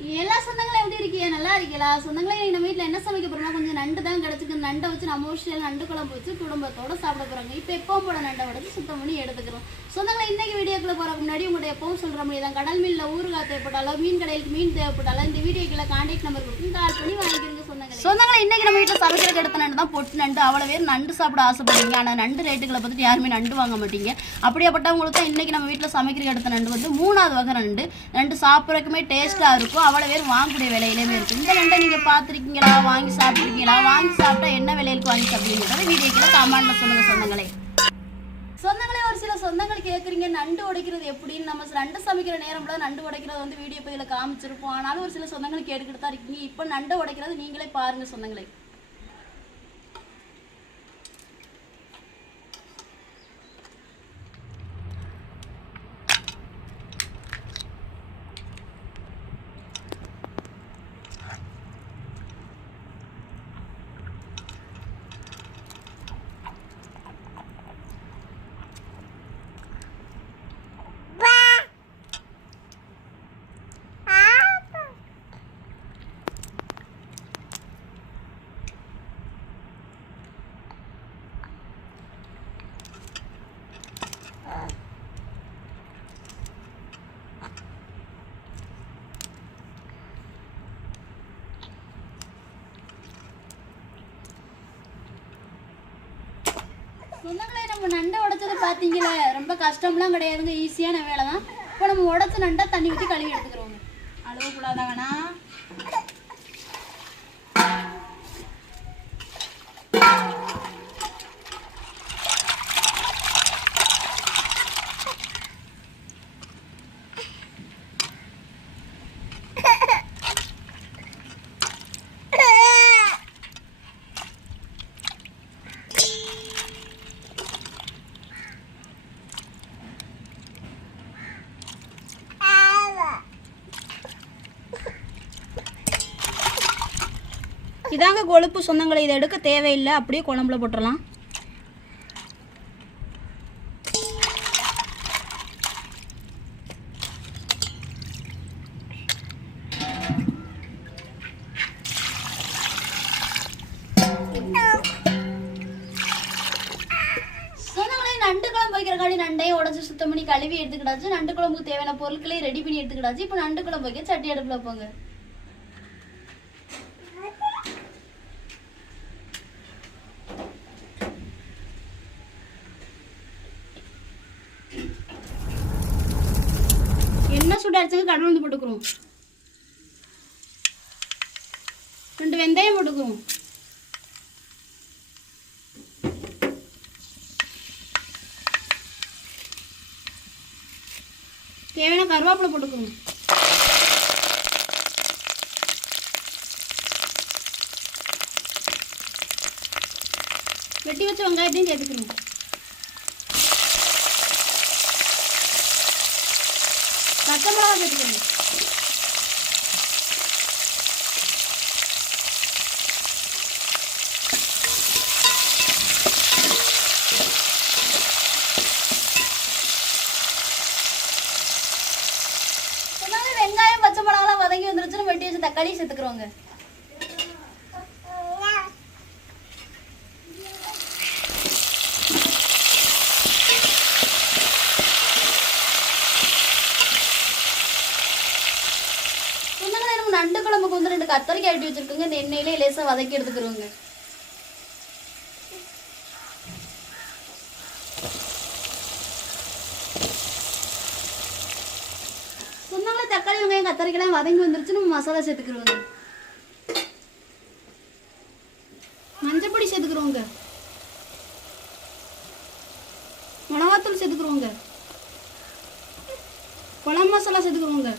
எல்லா சொந்தங்களும் எப்படி இருக்கீங்க? நல்லா இருக்கீங்களா? சொந்தங்களே நம்ம வீட்டில் என்ன சமைக்க போறோம்னா கொஞ்சம் நண்டு தான் கிடச்சிருக்கு. நண்டை வச்சு நம்ம ஊரில் நண்டு குழம்பு வச்சு குடும்பத்தோட சாப்பிட போறாங்க. இப்போ எப்பவும் போட நண்டை உடச்சு சுத்தம் பண்ணி எடுத்துக்கிறோம். சொந்தங்களை இன்னைக்கு வீடியோக்குள்ள போறதுக்கு முன்னாடி உங்களுடைய எப்பவும் சொல்ற மாதிரி தான் கடல் மீன்ல ஊறுகாய் தேவைப்பட்டாலோ மீன் கடையில் மீன் தேவைப்பட்டாலோ இந்த வீடியோக்குள்ள கான்டாக்ட் நம்பர் கொடுத்து கால் பண்ணி வாங்கிக்கிறீங்க. சொந்தங்களை இன்னைக்கு நம்ம வீட்டில் சமைக்கிறதுக்கு எடுத்த நண்டு தான் பொட்டு நண்டு. அவ்வளோ பேர் நண்டு சாப்பிட ஆசைப்படுவீங்க. ஆனால் நண்டு ரேட்டுகளை பார்த்துட்டு யாருமே நண்டு வாங்க மாட்டீங்க. அப்படியாப்பட்டவங்களுக்கு தான் இன்னைக்கு நம்ம வீட்டில் சமைக்கிறதுக்கு எடுத்த நண்டு வந்து 3வது வகை நண்டு. நண்டு சாப்பிட்றதுக்குமே டேஸ்ட்டாக இருக்கும். அவ்வளோ பேர் வாங்கக்கூடிய விலையிலேயுமே இருக்கும். இந்த நண்டை நீங்கள் பார்த்துருக்கீங்களா? வாங்கி சாப்பிட்ருக்கீங்களா? வாங்கி சாப்பிட்டா என்ன விலையிலுக்கு வாங்கி சாப்பிடுவீங்க வீடியோக்குள்ள கமெண்ட்ல சொல்லுங்க சொந்தங்களே. சொந்தங்களே ஒரு சில சொந்தங்கள் கேட்குறீங்க நண்டு உடைக்கிறது எப்படின்னு. நம்ம நண்டு சமைக்கிற நேரம்ல நண்டு உடைக்கிறது வந்து வீடியோ பதிவில் காமிச்சிருப்போம். ஆனாலும் ஒரு சில சொந்தங்கள் கேட்டுக்கிட்டு தான் இருக்கீங்க. இப்போ நண்டை உடைக்கிறது நீங்களே பாருங்க சொந்தங்களே. சொந்தங்களே நம்ம நண்டை உடைச்சதை பார்த்தீங்களே, ரொம்ப கஷ்டம்லாம் கிடையாதுங்க, ஈஸியான வேலை தான். இப்போ நம்ம உடச்ச நண்டை தண்ணி ஊற்றி கழுவி எடுத்துக்கிறோங்க. அளவு கூடாதாங்கண்ணா. இதாங்க கொழுப்பு சொந்தங்களை. இதை எடுக்க தேவையில்லை, அப்படியே குழம்புல போட்டுடலாம். நண்டு குழம்பு வைக்கிறக்காண்டி நண்டையும் உடச்சி சுத்தம் பண்ணி கழுவி எடுத்துக்கிட்டாச்சு. நண்டு குழம்புக்கு தேவையான பொருட்களையும் ரெடி பண்ணி எடுத்துக்கிட்டாச்சு. இப்போ நண்டு குழம்பு வைக்க சட்டி அடுப்புல வைப்போங்க. எண்ணெய் சூடாச்சுங்க, கடல் வந்து போட்டுக்கிறோம். 2 வெந்தயம் போட்டுக்கிறோம். தேவையான கருவேப்பிலை போட்டுக்கணும். வெட்டி வச்ச வெங்காயத்தையும் சேர்த்துக்கணும். பச்சை மிளகா சேர்த்துக்கணும். வெங்காயம் பச்சை மிளகாலாம் வதங்கி வந்துருச்சுன்னு வெட்டி வச்சு தக்காளி சேர்த்துக்கிறோங்க. நண்டு குழம்புக்கு வந்து 2 கத்தரிக்காய் வெட்டி வச்சிருக்கோங்க. இந்த எண்ணெயிலே லேசா வதக்கி எடுத்துக்கிறோங்க. தக்காளி வெங்காயம் கத்தரிக்காய் வதங்கி வந்துருச்சு. நம்ம மசாலா சேர்த்துக்கிறோங்க. மஞ்சள் பொடி சேர்த்துக்கிறோங்க. மிளகாத்தூள் சேர்த்துக்கிறோங்க. குழம்பு மசாலா சேர்த்துக்கிறோங்க.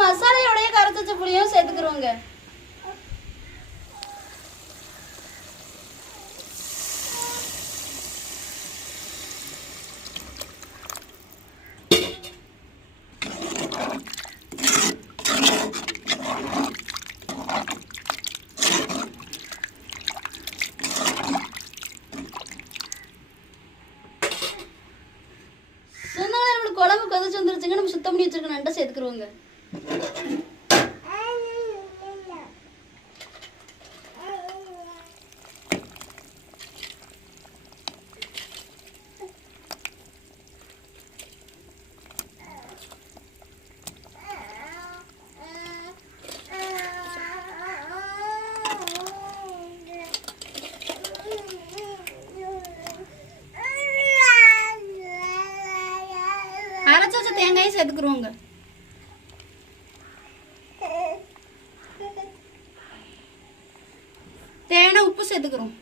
மசாலையோடய கரைச்ச புளியும் சேர்த்துக்கிறோங்க. நண்டை சேர்த்துக்குருவோங்க. அரைச்சு வச்ச தேங்காயும் சேர்த்துக்குருவோங்க. தேவையான உப்பு சேர்த்துக்கிறோம்.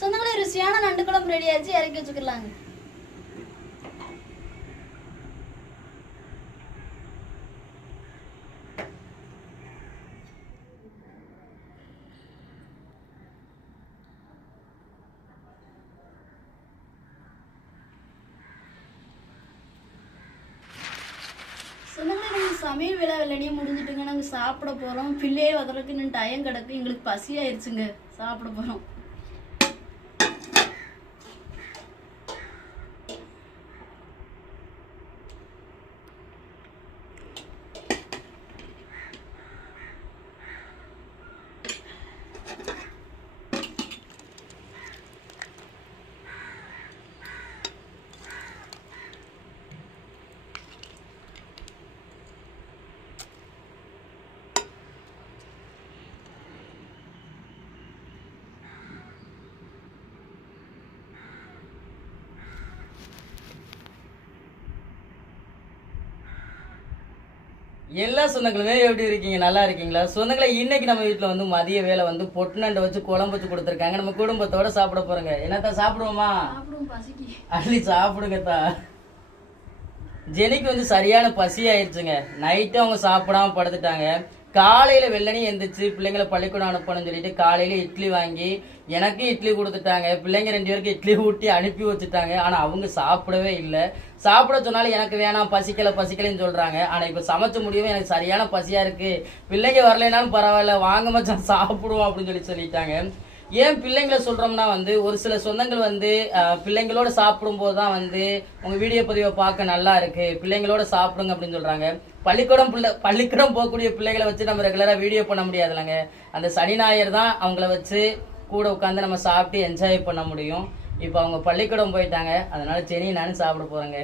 சொந்தங்களே ருசியான நண்டு குழம்பு ரெடி ஆச்சு, இறக்கி வச்சுக்கலாங்க. சமையல் வேலை வெள்ளனையும் முடிஞ்சிட்டுங்க. நாங்கள் சாப்பிட போகிறோம். பிள்ளையே வதறதுக்கு இன்னும் டைம் கிடக்கு. எங்களுக்கு பசி ஆயிடுச்சுங்க. சாப்பிட போகிறோம். எல்லா சொந்தங்களுமே எப்படி இருக்கீங்க? நல்லா இருக்கீங்களா? சொந்தங்களை இன்னைக்கு நம்ம வீட்டில் வந்து மதிய வேலை வந்து பொட்டு நண்டை வச்சு குழம்பு வச்சு கொடுத்துருக்காங்க. நம்ம குடும்பத்தோட சாப்பிட போறோங்க. என்னத்தா சாப்பிடுவோமா? அள்ளி சாப்பிடுங்கத்தா. ஜெனிக்கு வந்து சரியான பசி ஆயிடுச்சுங்க. நைட்டு அவங்க சாப்பிடாம படுத்துட்டாங்க. காலையில வெள்ளனி எந்திரிச்சு பிள்ளைங்களை பள்ளிக்கூடம் அனுப்பணும்னு சொல்லிட்டு காலையில இட்லி வாங்கி எனக்கு இட்லி கொடுத்துட்டாங்க. பிள்ளைங்க 2 பேருக்கு இட்லி ஊட்டி அனுப்பி வச்சுட்டாங்க. ஆனா அவங்க சாப்பிடவே இல்லை. சாப்பிட சொன்னாலும் எனக்கு வேணாம், பசிக்கலைன்னு சொல்றாங்க. ஆனா இப்ப சமைச்சு முடியவும் எனக்கு சரியான பசியா இருக்கு, பிள்ளைங்க வரலைனாலும் பரவாயில்ல, வாங்க மச்சான் சாப்பிடுவோம் அப்படின்னு சொல்லிட்டாங்க. ஏன் பிள்ளைங்களை சொல்றோம்னா வந்து ஒரு சில சொந்தங்கள் வந்து பிள்ளைங்களோட சாப்பிடும் போதுதான் வந்து உங்க வீடியோ பதிவை பார்க்க நல்லா இருக்கு, பிள்ளைங்களோட சாப்பிடுங்க அப்படின்னு சொல்றாங்க. பள்ளிக்கூடம் போகக்கூடிய பிள்ளைகளை வச்சு நம்ம ரெகுலரா வீடியோ பண்ண முடியாதுலங்க. அந்த சனி ஞாயிறு தான் அவங்கள வச்சு கூட உட்காந்து நம்ம சாப்பிட்டு என்ஜாய் பண்ண முடியும். இப்போ அவங்க பள்ளிக்கூடம் போயிட்டாங்க. அதனால சரி நானும் சாப்பிட போறேங்க.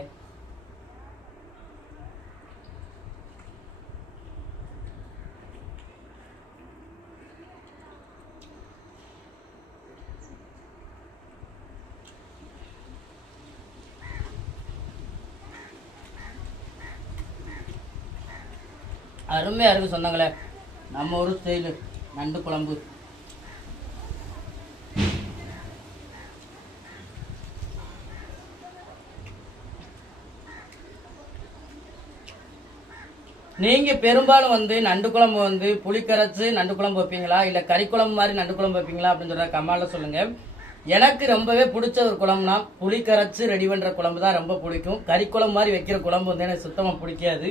அருமையா இருக்கு சொந்தங்களே, நம்ம ஒரு ஸ்டைலு நண்டு குழம்பு. நீங்க பெரும்பாலும் வந்து நண்டு குழம்பு வந்து புளி கரைச்சு நண்டு குழம்பு வைப்பீங்களா, இல்ல கறி குழம்பு மாதிரி நண்டு குழம்பு வைப்பீங்களா அப்படின்னு சொல்ற கமெண்ட்ல சொல்லுங்க. எனக்கு ரொம்பவே பிடிச்ச ஒரு குழம்புனா புளி கரைச்சு ரெடி பண்ற குழம்பு தான் ரொம்ப பிடிக்கும். கறி குழம்பு மாதிரி வைக்கிற குழம்பு வந்து எனக்கு சுத்தமா பிடிக்காது.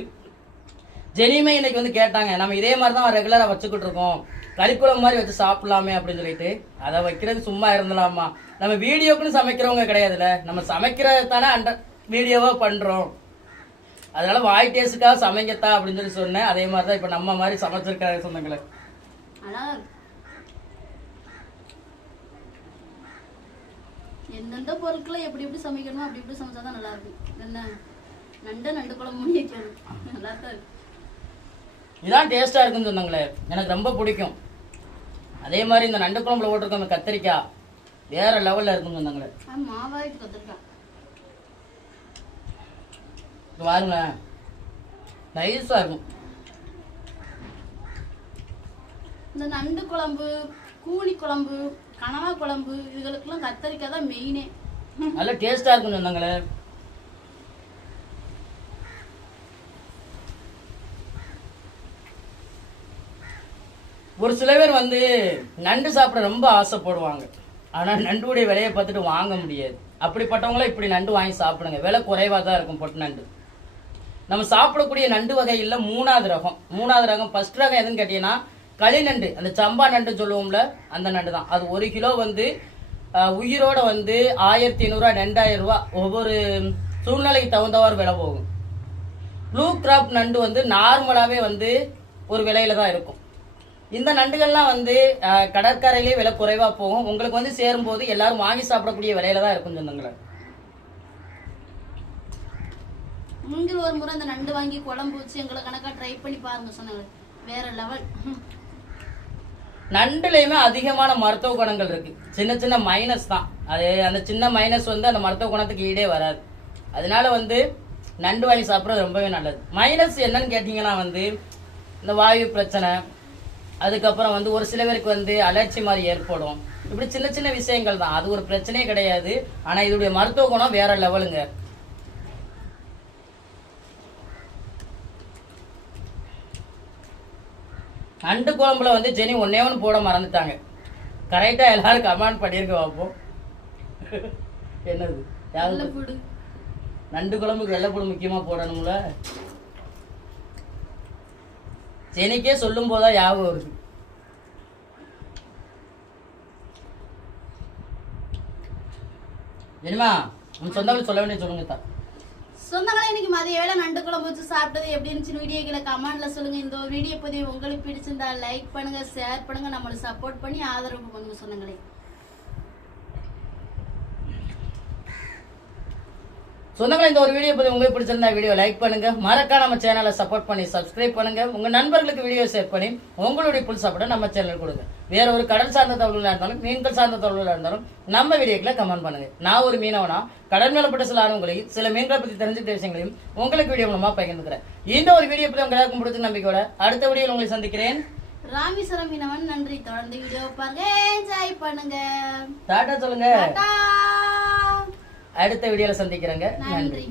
ஜெனிமே இன்னைக்கு வந்து கேட்டாங்க, நம்ம இதே மாதிரி தான் ரெகுலரா வச்சுக்கிட்டு இருக்கோம், கறிக்குழம்பு மாதிரி வச்சு சாப்பிடலாமே அப்படின்னு சொல்லிட்டு. அதை வைக்கிறது சும்மா இருந்தலாமா, நம்ம வீடியோக்குன்னு சமைக்கிறவங்க கிடையாதுல்ல, நம்ம சமைக்கிறது தானே வீடியோவா பண்றோம். அதனால வாய் டேஸ்டுக்காக சமைக்கத்தா அப்படின்னு சொல்லி சொன்னேன். அதே மாதிரிதான் இப்ப நம்ம மாதிரி சமைச்சிருக்காங்க சொந்தங்களை. எந்தெந்த பொருட்களை எப்படி எப்படி சமைக்கணுமோ அப்படி எப்படி சமைச்சாதான் நல்லா இருக்கும். என்ன நண்டு குழம்பு நல்லா தான் இருக்கு. இதான் டேஸ்டா இருக்குன்னு சொன்னாங்களே, எனக்கு ரொம்ப பிடிக்கும். அதே மாதிரி இந்த நண்டு குழம்புல போட்டிருக்க அந்த கத்திரிக்காய் வேற லெவல்ல இருக்குன்னு சொன்னாங்களே. மாவாய்க்கு கத்திரிக்காய் பாருங்க, நைஸா இருக்கும். இந்த நண்டு குழம்பு, கூலி குழம்பு, கனவா குழம்பு இதுகளுக்கெல்லாம் கத்திரிக்காய் தான் மெயினே. நல்ல டேஸ்டா இருக்குன்னு சொன்னாங்களே. ஒரு சில பேர் வந்து நண்டு சாப்பிட ரொம்ப ஆசைப்படுவாங்க. ஆனா நண்டுடைய விலையை பார்த்துட்டு வாங்க முடியாது. அப்படிப்பட்டவங்கள இப்படி நண்டு வாங்கி சாப்பிடுங்க. விலை குறைவா தான் இருக்கும் பொட்டு நண்டு. நம்ம சாப்பிடக்கூடிய நண்டு வகையில் மூணாவது ரகம் ஃபர்ஸ்ட் ரகம் எதுன்னு கேட்டீங்கன்னா களிநண்டு, அந்த சம்பா நண்டு சொல்லுவோம்ல அந்த நண்டு தான். அது 1 கிலோ வந்து உயிரோட வந்து 1500 2000 ரூபா ஒவ்வொரு சூழ்நிலைக்கு தகுந்தவாறு விலை போகும். ப்ளூ கிராப் நண்டு வந்து நார்மலாகவே வந்து ஒரு விலையில தான் இருக்கும். இந்த நண்டுகள்லாம் வந்து கடற்கரையிலே விலை குறைவாக போகும். உங்களுக்கு வந்து சேரும்போது எல்லாரும் வாங்கி சாப்பிடக்கூடிய விலையில தான் இருக்கும் சொந்தங்களே. நீங்கள் ஒரு முறை அந்த நண்டு வாங்கி குழம்பு வச்சு எங்களை கணக்காக ட்ரை பண்ணி பாருங்க சொன்னாங்க, வேற லெவல். நண்டுலையுமே அதிகமான மருத்துவ குணங்கள் இருக்கு. சின்ன சின்ன மைனஸ் தான் அது, அந்த சின்ன மைனஸ் வந்து அந்த மருத்துவ குணத்துக்கு ஈடே வராது. அதனால வந்து நண்டு வாங்கி சாப்பிட்றது ரொம்பவே நல்லது. மைனஸ் என்னன்னு கேட்டிங்கன்னா வந்து இந்த வாயு பிரச்சனை, அதுக்கப்புறம் வந்து ஒரு சில பேருக்கு வந்து அலர்ச்சி மாதிரி ஏற்படும். இப்படி சின்ன சின்ன விஷயங்கள் தான், அது ஒரு பிரச்சனையே கிடையாது. ஆனால் இதோடைய மருத்துவ குணம் வேற லெவலுங்க. நண்டு குழம்புல வந்து ஜெனி ஒன்னே ஒன்று போட மறந்துட்டாங்க. கரெக்டாக எல்லாரும் கமெண்ட் பண்ணியிருக்க பார்ப்போம். என்னது வெள்ளைப்பூடு? நண்டு குழம்புக்கு வெள்ளைப்பூடு முக்கியமாக போடணும்ல. ஜெனிக்கே சொல்லும் போதான் ஞாபகம் வருது. ஜெனிமா உன் சொந்தங்கள் சொல்ல வேண்டிய சொல்லுங்க தான். சொந்தங்களே, இன்னைக்கு மதிய வேளை நண்டு குழம்பு வச்சு சாப்பிட்டது எப்படி இருந்துச்சுன்னு வீடியோ கீழே கமெண்ட்ல சொல்லுங்க. இந்த ஒரு வீடியோ பதிவு உங்களுக்கு பிடிச்சிருந்தா லைக் பண்ணுங்க, ஷேர் பண்ணுங்க, நம்மளை சப்போர்ட் பண்ணி ஆதரவு பண்ணுங்க சொந்தங்களே. சொந்தங்களே, இந்த ஒரு வீடியோ பத்தி உங்களுக்கு பிடிச்சிருந்தா வீடியோ லைக் பண்ணுங்க, மறக்காம நம்ம சேனலை சப்போர்ட் பண்ணி சப்ஸ்கிரைப் பண்ணுங்க, உங்க நண்பர்களுக்கு வீடியோ ஷேர் பண்ணி உங்களுடைய புல் சப்போர்ட்டை நம்ம சேனல் கொடுங்க. வேற ஒரு கடல் சார்ந்த தகவல்களா இருந்தாலும் மீன்கள் சார்ந்த தகவல்களா இருந்தாலும் நம்ம வீடியோக்களை கமெண்ட் பண்ணுங்க. நான் ஒரு மீனவனா கடல் மேலப்பட்ட சில ஆர்வங்களையும் சில மீன்களை பத்தி தெரிஞ்சுக்கிட்ட விஷயங்களையும் உங்களுக்கு வீடியோ மூலமா பகிர்ந்துக்கிறேன். இந்த ஒரு வீடியோ பத்தி உங்க எல்லாருக்கும் பிடிச்ச நம்பிக்கையோட அடுத்த வீடியோவில் உங்களை சந்திக்கிறேன். ராமேஸ்வரம் மீனவன், நன்றி. தொடர்ந்து வீடியோ பாருங்க, என்ஜாய் பண்ணுங்க. டாடா சொல்லுங்க. டாடா. அடுத்த வீடியோல சந்திக்கிறேங்க. நன்றி. நன்றி.